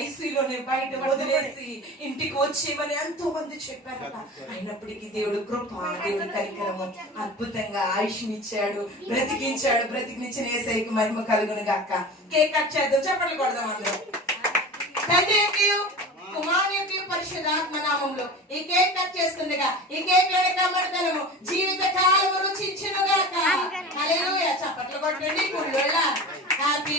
ఐసీలోనే బయట వదిలేసి ఇంటికి వచ్చేయమని ఎంతో మంది చెప్పారట. అయినప్పటికీ దేవుడు కృప, దేవుడి కరికరము, అద్భుతంగా ఆయుష్నిచ్చాడు, బ్రతికించిన యేసయ్యకి మహిమ కలుగును గాక. కేక్ కట్ చేద్దాం, చప్పట్లు కొడదాం అందరం. తండ్రి కుమారుని పరిశుద్ధాత్మ నామములో ఈ కేక్ కట్ చేస్తుండగా ఈ కేక్ లోని కమ్మడతనము జీవిత కాలము రుచించును గాక. హల్లెలూయా. చప్పట్లు కొట్టండి. హ్యాపీ